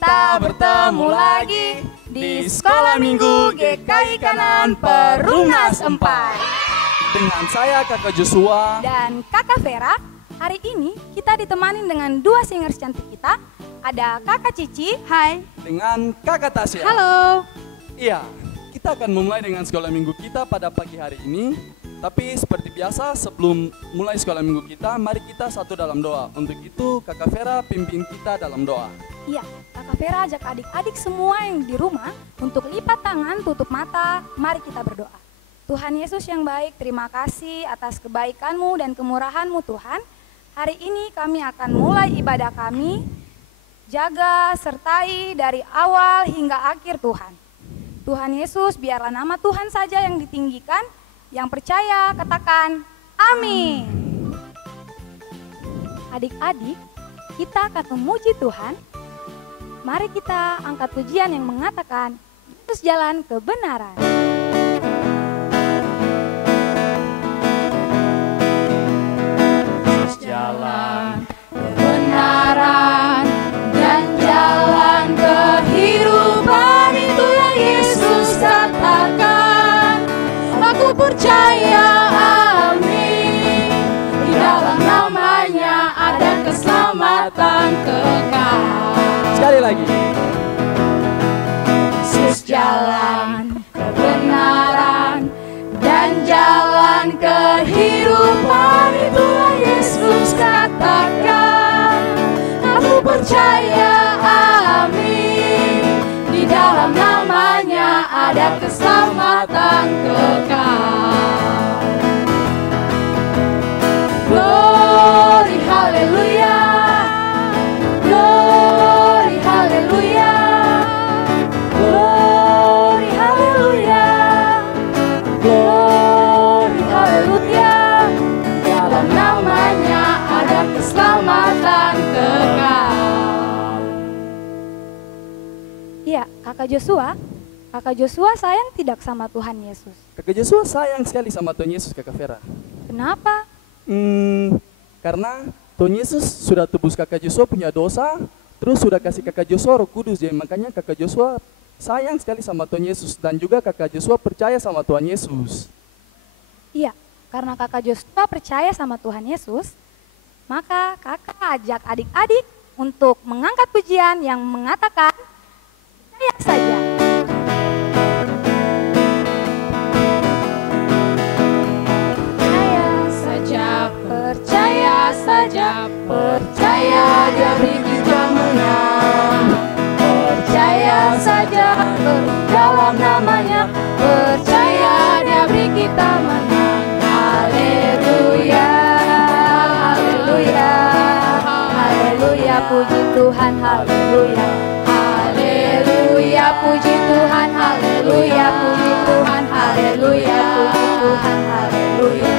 Kita bertemu lagi di Sekolah Minggu GKI Kanan Perumnas 4. Dengan saya Kakak Joshua dan Kakak Vera. Hari ini kita ditemani dengan dua singers cantik kita. Ada Kakak Cici, hai. Dengan Kakak Tasya. Halo. Iya, kita akan memulai dengan Sekolah Minggu kita pada pagi hari ini. Tapi seperti biasa sebelum mulai Sekolah Minggu kita, mari kita satu dalam doa. Untuk itu Kakak Vera pimpin kita dalam doa. Iya, Kakak Vera ajak adik-adik semua yang di rumah untuk lipat tangan, tutup mata, mari kita berdoa. Tuhan Yesus yang baik, terima kasih atas kebaikan-Mu dan kemurahan-Mu Tuhan. Hari ini kami akan mulai ibadah kami, jaga, sertai dari awal hingga akhir Tuhan. Tuhan Yesus, biarlah nama Tuhan saja yang ditinggikan, yang percaya katakan amin. Adik-adik, kita akan memuji Tuhan. Mari kita angkat pujian yang mengatakan Yesus jalan kebenaran. Yesus jalan kebenaran dan jalan kehidupan, itu yang Yesus katakan. Aku percaya, amin. Di dalam namanya ada keselamatan kekal. Sekali lagi. Yesus jalan kebenaran dan jalan kehidupan, itulah Yesus katakan. Aku percaya, amin. Di dalam namanya ada keselamatan kekal. Glory, haleluya. Glory, haleluya. Glory, haleluya. Glory, haleluya. Dalam namanya ada keselamatan kekal. Iya, Kakak Joshua sayang tidak sama Tuhan Yesus? Kakak Joshua sayang sekali sama Tuhan Yesus, Kakak Vera. Kenapa? Karena Tuhan Yesus sudah tebus Kakak Joshua punya dosa, terus sudah kasih Kakak Joshua Roh Kudus, jadi makanya Kakak Joshua sayang sekali sama Tuhan Yesus, dan juga Kakak Joshua percaya sama Tuhan Yesus. Iya, karena Kakak Joshua percaya sama Tuhan Yesus, maka kakak ajak adik-adik untuk mengangkat pujian yang mengatakan percaya saja. Percaya saja, percaya Dia beri kita menang. Percaya saja, dalam namanya, percaya Dia beri kita menang. Haleluya, haleluya, haleluya, puji Tuhan, haleluya. Haleluya, puji Tuhan, haleluya, puji Tuhan, haleluya, puji Tuhan, haleluya.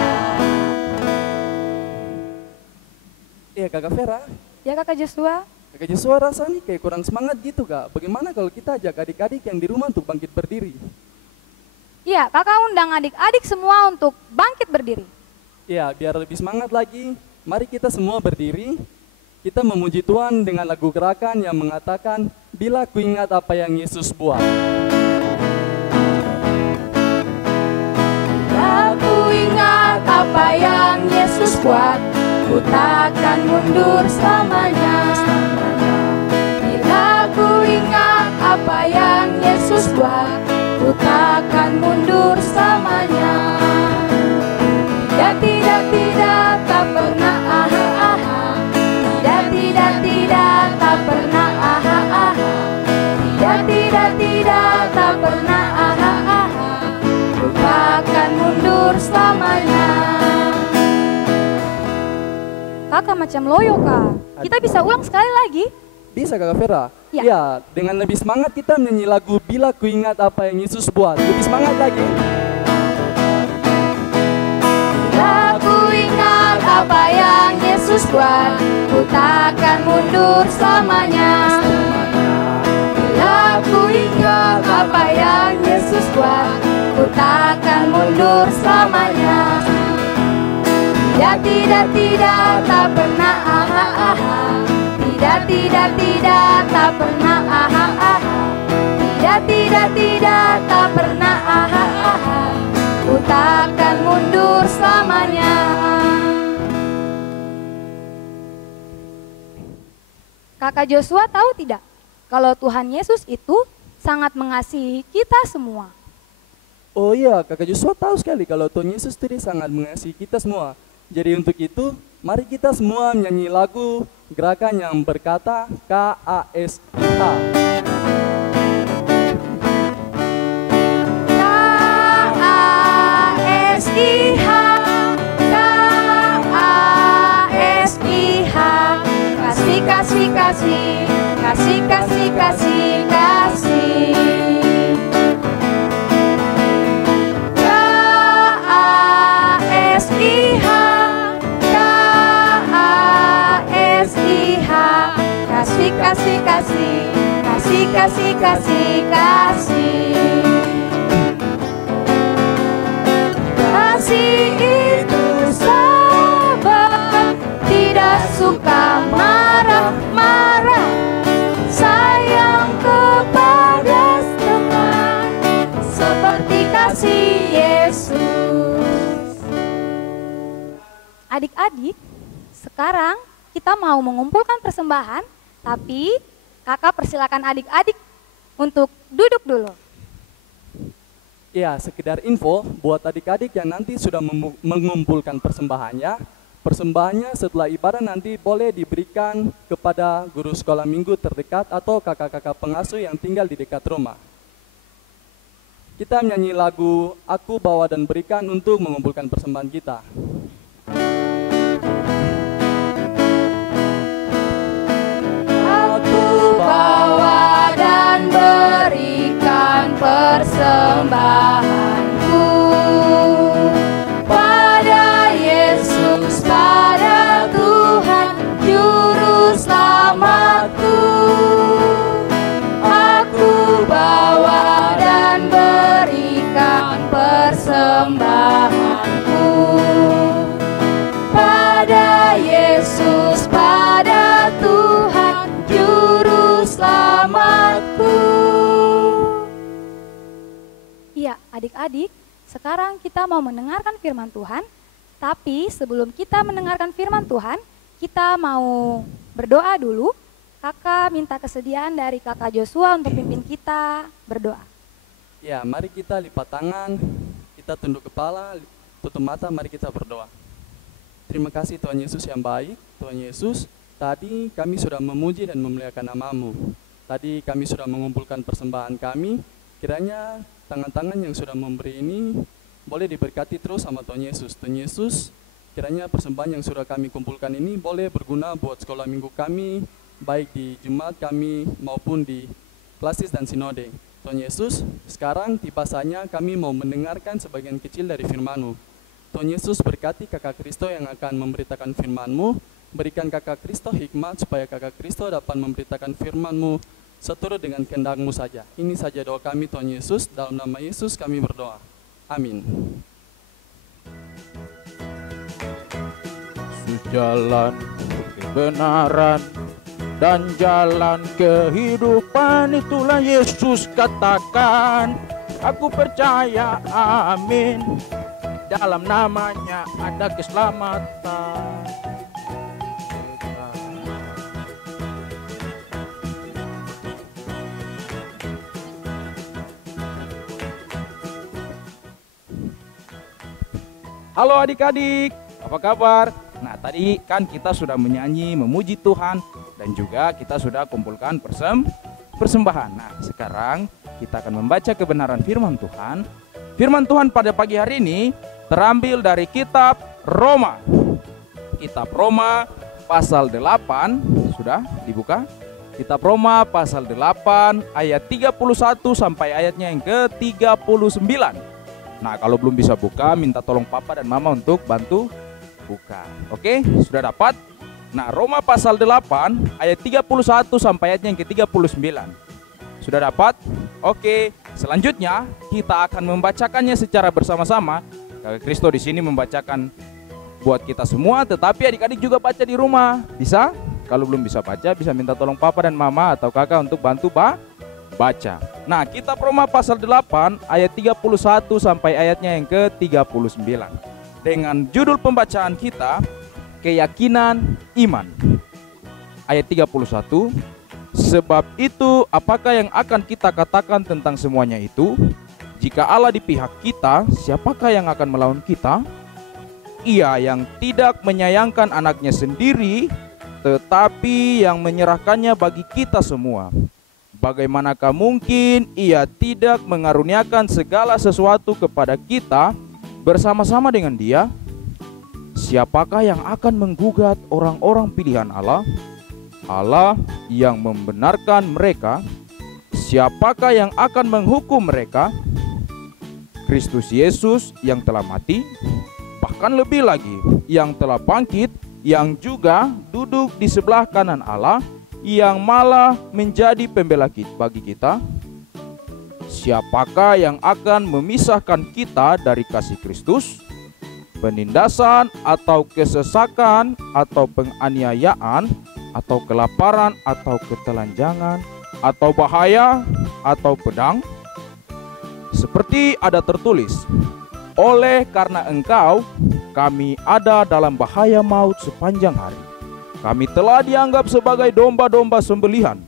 Iya Kakak Vera. Ya Kakak Joshua. Kakak Joshua rasa nih kayak kurang semangat gitu Kak. Bagaimana kalau kita ajak adik-adik yang di rumah untuk bangkit berdiri? Iya, kakak undang adik-adik semua untuk bangkit berdiri. Iya, biar lebih semangat lagi, mari kita semua berdiri. Kita memuji Tuhan dengan lagu gerakan yang mengatakan, bila ku ingat apa yang Yesus buat. Bila ku ingat apa yang Yesus buat, ku takkan mundur selamanya. Bila ku ingat apa yang Yesus buat, ku takkan mundur selamanya. Tidak, tidak, tidak, tak pernah aha, aha. Tidak, tidak, tidak, tak pernah aha, aha. Tidak, tidak, tidak, tak pernah aha, aha. Ku takkan mundur selamanya. Kakak macam loyo Kak. Kita bisa ulang sekali lagi? Bisa Kakak Vera? Ya. Ya, dengan lebih semangat kita menyanyi lagu Bila Ku Ingat Apa Yang Yesus Buat. Lebih semangat lagi. Bila ku ingat apa yang Yesus buat, ku takkan mundur selamanya. Bila ku ingat apa yang Yesus buat, ku takkan mundur selamanya. Tidak, tidak, tidak, tak pernah aha, aha. Tidak, tidak, tidak, tak pernah Kakak Joshua tahu tidak kalau Tuhan Yesus itu sangat mengasihi kita semua? Oh iya, Kakak Joshua tahu sekali kalau Tuhan Yesus itu sangat mengasihi kita semua. Jadi untuk itu, mari kita semua menyanyi lagu gerakan yang berkata KASIH. Kasih, kasih, kasih, kasih, kasih, kasih. KASIH, KASIH, kasih, kasih, kasih, kasih, kasih, kasih, kasih. Kasih itu sabar, tidak suka marah-marah, sayang kepada teman, seperti kasih Yesus. Adik-adik, sekarang kita mau mengumpulkan persembahan, tapi kakak persilakan adik-adik untuk duduk dulu. Ya, sekedar info buat adik-adik yang nanti sudah mengumpulkan persembahannya. Persembahannya setelah ibadah nanti boleh diberikan kepada guru sekolah minggu terdekat atau kakak-kakak pengasuh yang tinggal di dekat rumah. Kita menyanyi lagu Aku Bawa dan Berikan untuk mengumpulkan persembahan kita. Aku bawa dan berikan persembahanku pada Yesus, pada Tuhan Juru Selamatku. Aku bawa dan berikan persembahanku pada Yesus, pada Tuhan Juru Selamatku. Iya, adik-adik, sekarang kita mau mendengarkan firman Tuhan. Tapi sebelum kita mendengarkan firman Tuhan, kita mau berdoa dulu. Kakak minta kesediaan dari kakak Joshua untuk pimpin kita berdoa. Ya, mari kita lipat tangan, kita tunduk kepala, tutup mata, mari kita berdoa. Terima kasih Tuhan Yesus yang baik. Tuhan Yesus, tadi kami sudah memuji dan memuliakan nama-Mu. Tadi kami sudah mengumpulkan persembahan kami. Kiranya tangan-tangan yang sudah memberi ini boleh diberkati terus sama Tuhan Yesus. Tuhan Yesus, kiranya persembahan yang sudah kami kumpulkan ini boleh berguna buat sekolah minggu kami, baik di Jumat kami maupun di klasis dan sinode. Tuhan Yesus, sekarang tiba saatnya kami mau mendengarkan sebagian kecil dari firman-Mu. Tuhan Yesus, berkati kakak Kristo yang akan memberitakan firman-Mu. Berikan kakak Kristo hikmat supaya kakak Kristo dapat memberitakan firman-Mu seturut dengan kehendak-Mu saja. Ini saja doa kami Tuhan Yesus, dalam nama Yesus kami berdoa. Amin. Jalan kebenaran dan jalan kehidupan, itulah Yesus katakan. Aku percaya, amin. Dalam namanya ada keselamatan. Halo adik-adik, apa kabar? Nah, tadi kan kita sudah menyanyi, memuji Tuhan, dan juga kita sudah kumpulkan persembahan. Nah, sekarang kita akan membaca kebenaran firman Tuhan. Firman Tuhan pada pagi hari ini terambil dari kitab Roma. Kitab Roma pasal 8, sudah dibuka? Kitab Roma pasal 8 ayat 31 sampai ayatnya yang ke-39. Nah, kalau belum bisa buka, minta tolong papa dan mama untuk bantu buka. Oke, sudah dapat? Nah, Roma pasal 8 ayat 31 sampai ayatnya yang ke-39. Sudah dapat? Oke, selanjutnya kita akan membacakannya secara bersama-sama. Kakak Kristo di sini membacakan buat kita semua, tetapi adik-adik juga baca di rumah. Bisa? Kalau belum bisa baca, bisa minta tolong papa dan mama atau kakak untuk bantu baca. Nah, kitab Roma pasal 8 ayat 31 sampai ayatnya yang ke-39. Dengan judul pembacaan kita, keyakinan iman. ayat 31. Sebab itu apakah yang akan kita katakan tentang semuanya itu? Jika Allah di pihak kita, siapakah yang akan melawan kita? Ia yang tidak menyayangkan anaknya sendiri, tetapi yang menyerahkannya bagi kita semua. Bagaimanakah mungkin ia tidak mengaruniakan segala sesuatu kepada kita bersama-sama dengan Dia? Siapakah yang akan menggugat orang-orang pilihan Allah? Allah yang membenarkan mereka. Siapakah yang akan menghukum mereka? Kristus Yesus yang telah mati, bahkan lebih lagi yang telah bangkit, yang juga duduk di sebelah kanan Allah, yang malah menjadi pembela bagi kita. Siapakah yang akan memisahkan kita dari kasih Kristus? Penindasan atau kesesakan atau penganiayaan atau kelaparan atau ketelanjangan atau bahaya atau pedang? Seperti ada tertulis, oleh karena engkau kami ada dalam bahaya maut sepanjang hari. Kami telah dianggap sebagai domba-domba sembelihan.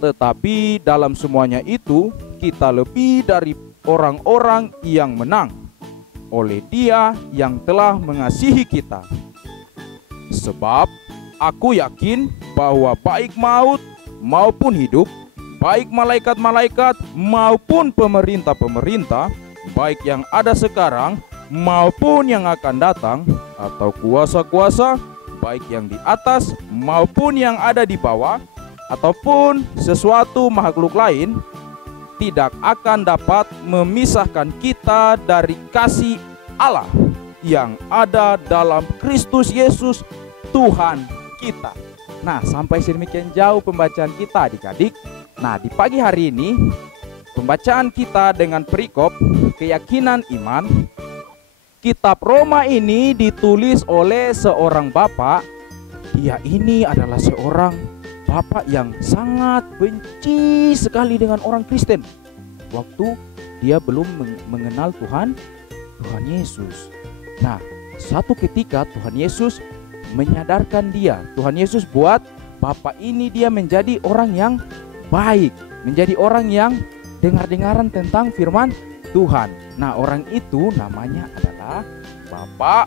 Tetapi dalam semuanya itu kita lebih dari orang-orang yang menang oleh Dia yang telah mengasihi kita. Sebab aku yakin bahwa baik maut maupun hidup, baik malaikat-malaikat maupun pemerintah-pemerintah, baik yang ada sekarang maupun yang akan datang, atau kuasa-kuasa, baik yang di atas maupun yang ada di bawah, ataupun sesuatu makhluk lain, tidak akan dapat memisahkan kita dari kasih Allah yang ada dalam Kristus Yesus Tuhan kita. Nah, sampai sedemikian jauh pembacaan kita adik-adik. Nah, di pagi hari ini pembacaan kita dengan perikop keyakinan iman. Kitab Roma ini ditulis oleh seorang bapak. Dia ini adalah seorang bapak yang sangat benci sekali dengan orang Kristen waktu dia belum mengenal Tuhan Yesus. Nah, satu ketika Tuhan Yesus menyadarkan dia. Tuhan Yesus buat bapak ini dia menjadi orang yang baik, menjadi orang yang dengar-dengaran tentang firman Tuhan. Nah, orang itu namanya adalah Bapak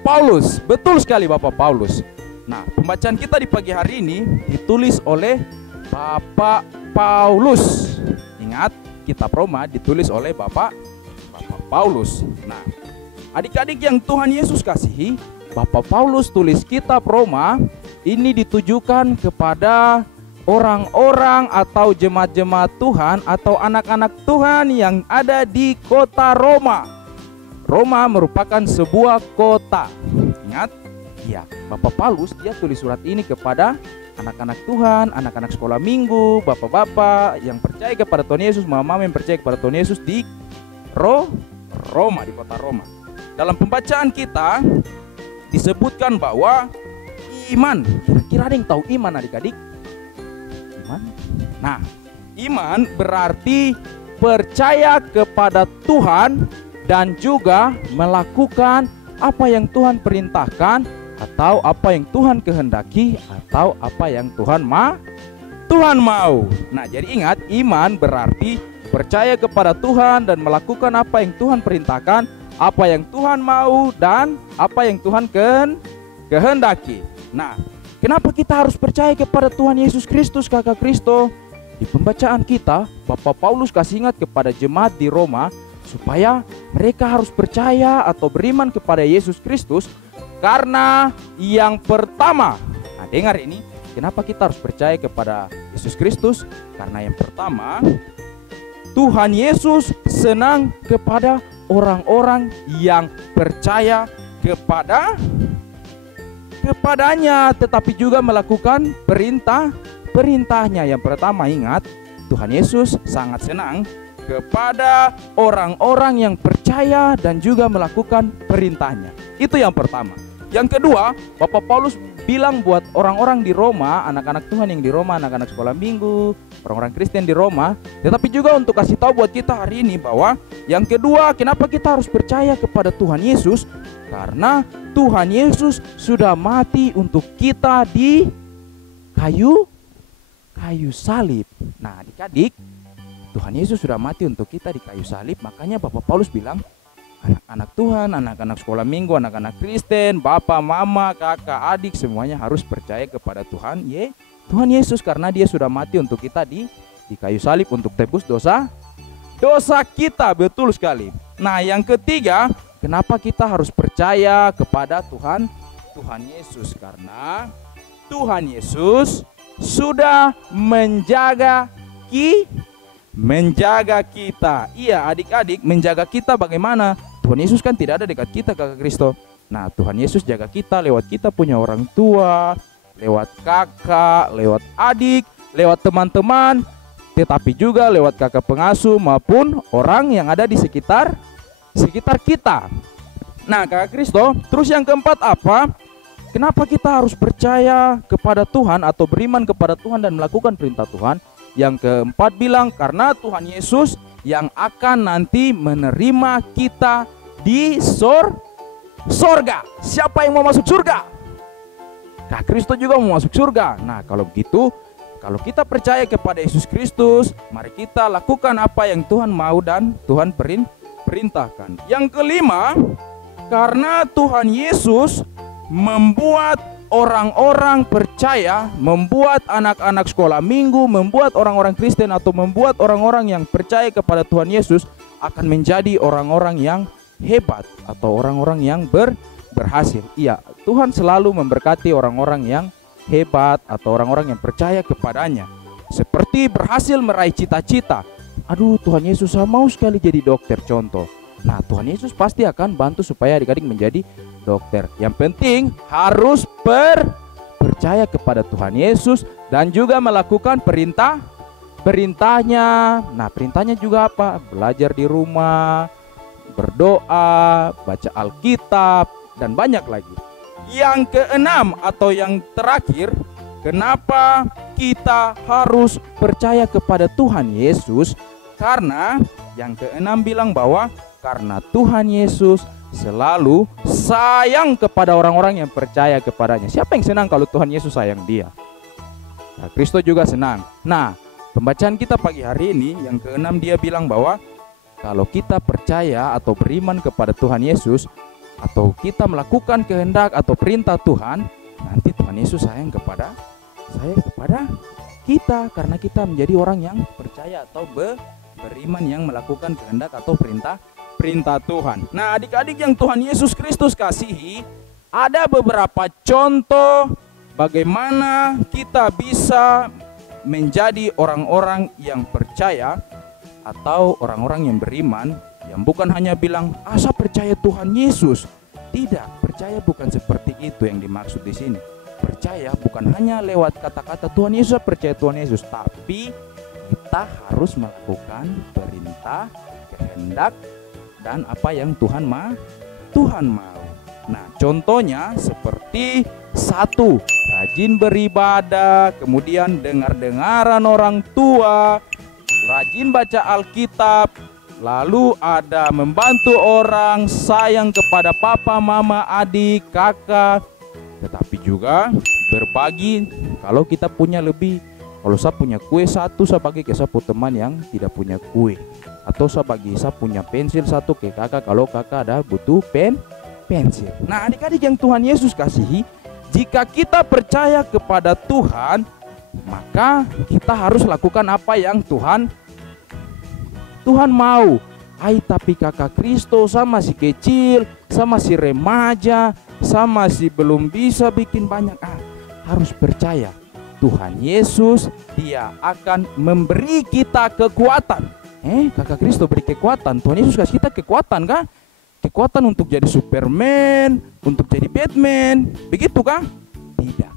Paulus. Betul sekali, Bapak Paulus. Nah, pembacaan kita di pagi hari ini ditulis oleh Bapak Paulus. Ingat, kitab Roma ditulis oleh Bapak Paulus. Nah, adik-adik yang Tuhan Yesus kasihi, Bapak Paulus tulis kitab Roma ini ditujukan kepada orang-orang atau jemaat-jemaat Tuhan atau anak-anak Tuhan yang ada di kota Roma. Roma merupakan sebuah kota. Ingat? Ya, Bapak Paulus dia tulis surat ini kepada anak-anak Tuhan, anak-anak sekolah minggu, bapak-bapak yang percaya kepada Tuhan Yesus, mama yang percaya kepada Tuhan Yesus di Roma, di kota Roma. Dalam pembacaan kita disebutkan bahwa iman, kira-kira ada yang tahu iman adik-adik? Iman? Nah, iman berarti percaya kepada Tuhan dan juga melakukan apa yang Tuhan perintahkan atau apa yang Tuhan kehendaki atau apa yang Tuhan mau. Nah, jadi ingat, iman berarti percaya kepada Tuhan dan melakukan apa yang Tuhan perintahkan, apa yang Tuhan mau dan apa yang Tuhan kehendaki. Nah, kenapa kita harus percaya kepada Tuhan Yesus Kristus, kakak Kristo? Di pembacaan kita, Bapak Paulus kasih ingat kepada jemaat di Roma supaya mereka harus percaya atau beriman kepada Yesus Kristus. Karena yang pertama, nah dengar ini, kenapa kita harus percaya kepada Yesus Kristus? Karena yang pertama, Tuhan Yesus senang kepada orang-orang yang percaya kepadanya, tetapi juga melakukan perintahnya. Yang pertama, ingat, Tuhan Yesus sangat senang kepada orang-orang yang percaya dan juga melakukan perintahnya. Itu yang pertama. Yang kedua, Bapak Paulus bilang buat orang-orang di Roma, anak-anak Tuhan yang di Roma, anak-anak sekolah minggu, orang-orang Kristen di Roma, tetapi juga untuk kasih tahu buat kita hari ini bahwa yang kedua, kenapa kita harus percaya kepada Tuhan Yesus? Karena Tuhan Yesus sudah mati untuk kita di kayu salib. Nah, adik-adik, Tuhan Yesus sudah mati untuk kita di kayu salib, makanya Bapak Paulus bilang, anak-anak Tuhan, anak-anak sekolah minggu, anak-anak Kristen, bapak, mama, kakak, adik, semuanya harus percaya kepada Tuhan Yesus, karena dia sudah mati untuk kita di kayu salib untuk tebus dosa kita. Betul sekali. Nah, yang ketiga, kenapa kita harus percaya kepada Tuhan Yesus? Karena Tuhan Yesus sudah menjaga kita. Iya, adik-adik, menjaga kita bagaimana? Tuhan Yesus kan tidak ada dekat kita, kakak Kristo. Nah, Tuhan Yesus jaga kita lewat kita punya orang tua, lewat kakak, lewat adik, lewat teman-teman, tetapi juga lewat kakak pengasuh maupun orang yang ada di sekitar kita. Nah, kakak Kristo, terus yang keempat apa? Kenapa kita harus percaya kepada Tuhan atau beriman kepada Tuhan dan melakukan perintah Tuhan? Yang keempat bilang, karena Tuhan Yesus yang akan nanti menerima kita di sorga. Siapa yang mau masuk surga? Kak Kristus juga mau masuk surga. Nah, kalau begitu, kalau kita percaya kepada Yesus Kristus, mari kita lakukan apa yang Tuhan mau dan Tuhan perintahkan. Yang kelima, karena Tuhan Yesus membuat orang-orang percaya, membuat anak-anak sekolah minggu, membuat orang-orang Kristen atau membuat orang-orang yang percaya kepada Tuhan Yesus akan menjadi orang-orang yang hebat atau orang-orang yang berhasil. Iya, Tuhan selalu memberkati orang-orang yang hebat atau orang-orang yang percaya kepadanya. Seperti berhasil meraih cita-cita. Aduh, Tuhan Yesus, saya mau sekali jadi dokter, contoh. Nah, Tuhan Yesus pasti akan bantu supaya adik-adik menjadi dokter. Yang penting harus percaya kepada Tuhan Yesus dan juga melakukan perintahnya. Nah, perintahnya juga apa? Belajar di rumah, berdoa, baca Alkitab, dan banyak lagi. Yang keenam atau yang terakhir, kenapa kita harus percaya kepada Tuhan Yesus? Karena yang keenam bilang bahwa karena Tuhan Yesus selalu sayang kepada orang-orang yang percaya kepadanya. Siapa yang senang kalau Tuhan Yesus sayang dia? Nah, Kristus juga senang. Nah, pembacaan kita pagi hari ini yang keenam dia bilang bahwa kalau kita percaya atau beriman kepada Tuhan Yesus atau kita melakukan kehendak atau perintah Tuhan, nanti Tuhan Yesus sayang kepada kita karena kita menjadi orang yang percaya atau beriman yang melakukan kehendak atau perintah Tuhan. Nah, adik-adik yang Tuhan Yesus Kristus kasihi, ada beberapa contoh bagaimana kita bisa menjadi orang-orang yang percaya atau orang-orang yang beriman, yang bukan hanya bilang, saya percaya Tuhan Yesus. Tidak, percaya bukan seperti itu yang dimaksud di sini. Percaya bukan hanya lewat kata-kata Tuhan Yesus, percaya Tuhan Yesus, tapi kita harus melakukan perintah, kehendak, dan apa yang Tuhan mau. Nah, contohnya seperti satu, rajin beribadah, kemudian dengar-dengaran orang tua, rajin baca Alkitab, lalu ada membantu orang, sayang kepada papa, mama, adik, kakak, tetapi juga berbagi. Kalau kita punya lebih, kalau saya punya kue satu, saya bagi ke sapu teman yang tidak punya kue. Atau saya bagi, saya punya pensil satu ke kakak kalau kakak ada butuh pensil. Nah, adik-adik yang Tuhan Yesus kasihi, jika kita percaya kepada Tuhan, maka kita harus lakukan apa yang Tuhan mau. Tapi kakak Kristo, saya masih kecil, saya masih remaja, saya masih belum bisa bikin banyak. Harus percaya Tuhan Yesus, dia akan memberi kita kekuatan. Kakak Kristo beri kekuatan. Tuhan Yesus kasih kita kekuatan kah? Kekuatan untuk jadi Superman, untuk jadi Batman, begitu kah? Tidak.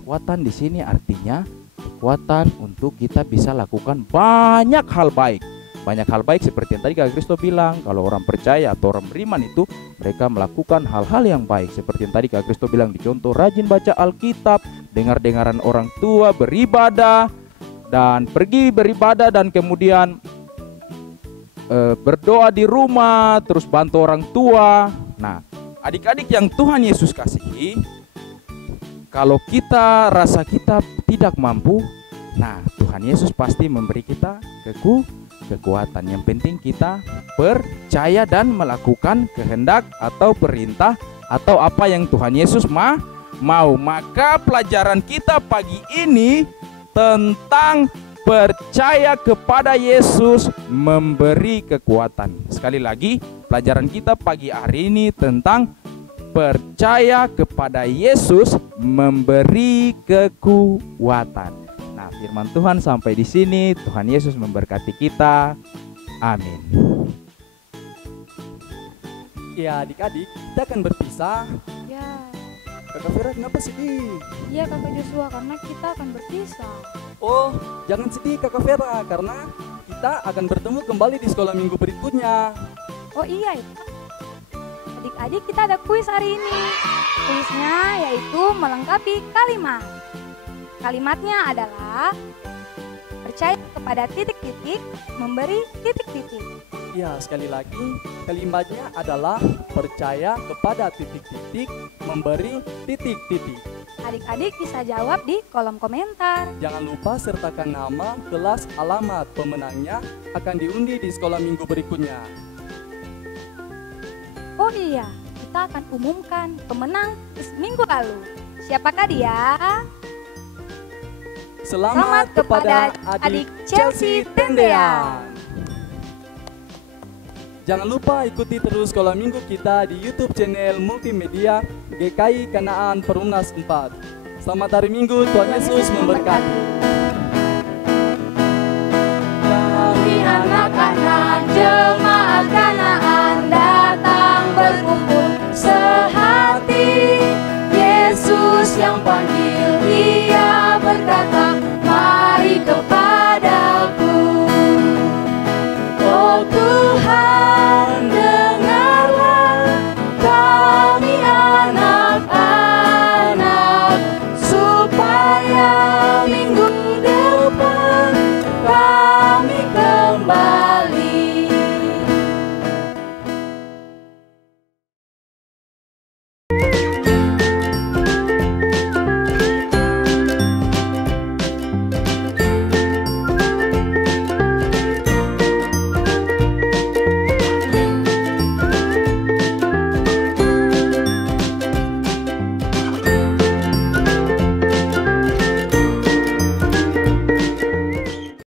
Kekuatan di sini artinya kekuatan untuk kita bisa lakukan banyak hal baik. banyak hal baik seperti yang tadi Kak Kristo bilang. Kalau orang percaya atau orang beriman itu mereka melakukan hal-hal yang baik seperti yang tadi Kak Kristo bilang di contoh, rajin baca Alkitab, dengar-dengaran orang tua, beribadah dan pergi beribadah, dan kemudian berdoa di rumah, terus bantu orang tua. Nah, adik-adik yang Tuhan Yesus kasihi, kalau kita rasa kita tidak mampu, nah Tuhan Yesus pasti memberi kita kekuatan. Yang penting kita percaya dan melakukan kehendak atau perintah atau apa yang Tuhan Yesus mau. Maka pelajaran kita pagi ini tentang percaya kepada Yesus memberi kekuatan. Sekali lagi, pelajaran kita pagi hari ini tentang percaya kepada Yesus memberi kekuatan. Nah, firman Tuhan sampai di sini. Tuhan Yesus memberkati kita. Amin. Ya adik-adik, kita akan berpisah. Ya, Kakak Vera kenapa sedih? iya Kakak Joshua, karena kita akan berpisah. Oh, jangan sedih Kakak Vera, karena kita akan bertemu kembali di sekolah minggu berikutnya. Oh iya itu. Adik-adik, kita ada kuis hari ini. Kuisnya yaitu melengkapi kalimat. Kalimatnya adalah percaya kepada titik-titik, memberi titik-titik. Ya, sekali lagi, kalimatnya adalah percaya kepada titik-titik, memberi titik-titik. Adik-adik bisa jawab di kolom komentar. Jangan lupa sertakan nama, kelas, alamat. Pemenangnya akan diundi di sekolah minggu berikutnya. Oh iya, kita akan umumkan pemenang minggu lalu. Siapakah dia? Selamat kepada adik Chelsea Tendean. Jangan lupa ikuti terus sekolah minggu kita di YouTube channel multimedia GKI Kanaan Perumnas 4. Selamat hari Minggu, Tuhan Yesus memberkati.